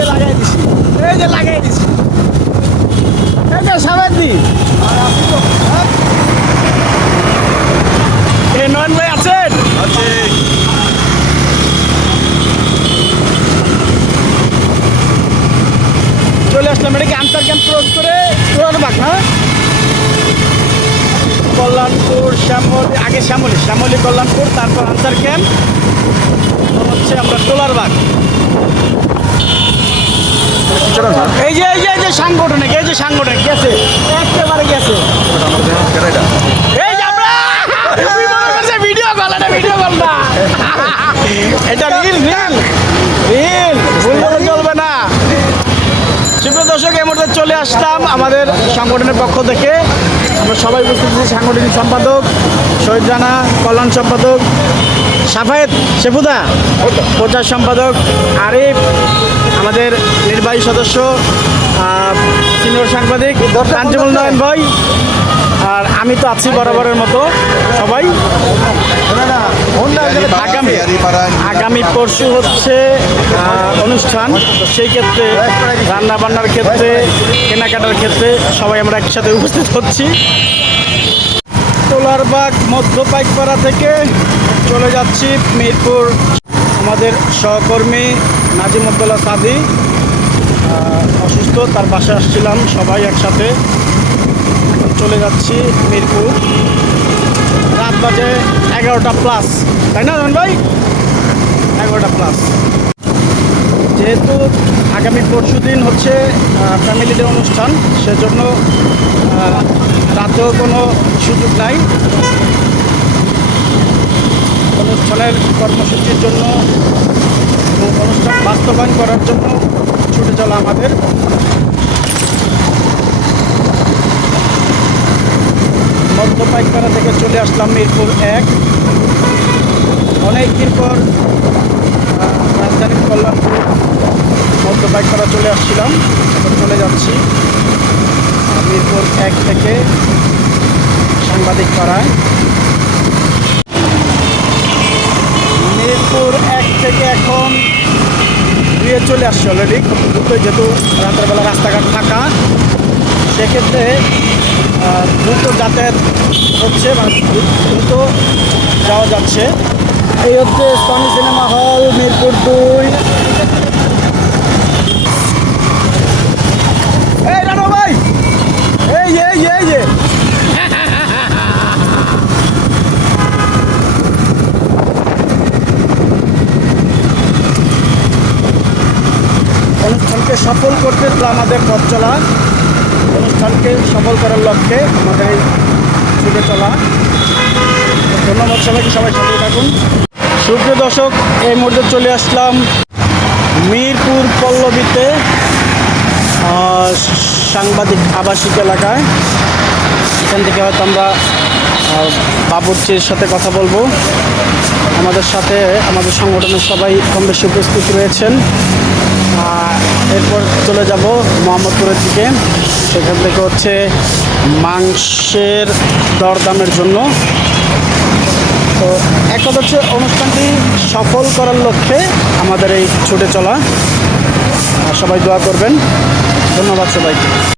যে লাগাই দিছি, এই যে লাগাই দিছি, এই যে সাবান দি। এ নয়ন ভাই আছেন? চলে আসলাম, এটা কি আনসার ক্যাম্প ক্রস করে বাঘ না? কল্যাণপুর, শ্যামলী, আগে শ্যামলী কল্যাণপুর, তারপর আনসার ক্যাম্প, হচ্ছে আমরা টোলারবাগ। এই যে সাংগঠনিক, এই যে সাংগঠনিক গেছে, একেবারে গেছে। এই যে আমরা ভিডিও কল, এটা ভিডিও কল না, এটা রিল ভুল চলবে না। সুপ্রিয় দর্শক, এই মুহূর্তে চলে আসলাম আমাদের সংগঠনের পক্ষ থেকে। আমরা সবাই উপস্থিত আছি, সাংগঠনিক সম্পাদক শহীদ রানা, কল্যাণ সম্পাদক সাফায়েত শেফুদা, প্রচার সম্পাদক আরিফ, আমাদের নির্বাহী সদস্য সিনিয়র সাংবাদিক তানজিমুল নয়ন ভাই, আর আমি তো আছি বরাবরের মতো সবাই। আগামী পরশু হচ্ছে অনুষ্ঠান, সেই ক্ষেত্রে রান্না বান্নার ক্ষেত্রে, কেনাকাটার ক্ষেত্রে সবাই আমরা একসাথে উপস্থিত হচ্ছি। টোলারবাগ মধ্য পাইকপাড়া থেকে চলে যাচ্ছি মিরপুর। আমাদের সহকর্মী নাজিমুদ্দৌলা সাদি অসুস্থ, তার বাসায় আসছিলাম, সবাই একসাথে চলে যাচ্ছি মিরপুর। রাত বাজে 11টা প্লাস, তাই না রন ভাই? 11টা প্লাস। যেহেতু আগামী পরশু দিন হচ্ছে ফ্যামিলিদের অনুষ্ঠান, সেজন্য রাতেও কোনো সুযোগ নাই। অনুষ্ঠানের কর্মসূচির জন্য এবং অনুষ্ঠান বাস্তবায়ন করার জন্য ছুটে চলা আমাদের। মধ্য পাইকপাড়া থেকে চলে আসলাম মিরপুর 1। অনেক দিন পর রাজধানীর কল্যাণপুর মধ্য পাইকপাড়া চলে আসছিলাম, এখন চলে যাচ্ছি মিরপুর 1 থেকে সাংবাদিক পাড়ায়। মিরপুর 1 থেকে এখন দিয়ে চলে আসছে অলরেডি, দ্রুতই, যেহেতু রাত্রেবেলা রাস্তাঘাট ফাঁকা, সেক্ষেত্রে দ্রুত যাতায়াত হচ্ছে, মানে দ্রুত যাওয়া যাচ্ছে। এই হচ্ছে সনি সিনেমা হল, মিরপুর 2। এই রানো ভাই, এই যে অনুষ্ঠানকে সফল করতে আমাদের পথ চলা, অনুষ্ঠানকে সফল করার লক্ষ্যে আমাদের এই ছুটে চলা। ধন্যবাদ সবাইকে, সবাই সাথে থাকুন। সুপ্রিয় দর্শক, এই মুহূর্তে চলে আসলাম মিরপুর পল্লবীতে সাংবাদিক আবাসিক এলাকায়। এখান থেকে হয়তো আমরা বাবুর্চির সাথে কথা বলবো। আমাদের সাথে আমাদের সংগঠনের সবাই কম বেশি উপস্থিত রয়েছেন। এরপর চলে যাব মোহাম্মদপুরের দিকে, সেখান থেকে হচ্ছে মাংসের দরদামের জন্য। তো এক কথা হচ্ছে অনুষ্ঠানটি সফল করার লক্ষ্যে আমাদের এই ছুটে চলা। সবাই দোয়া করবেন। ধন্যবাদ সবাইকে।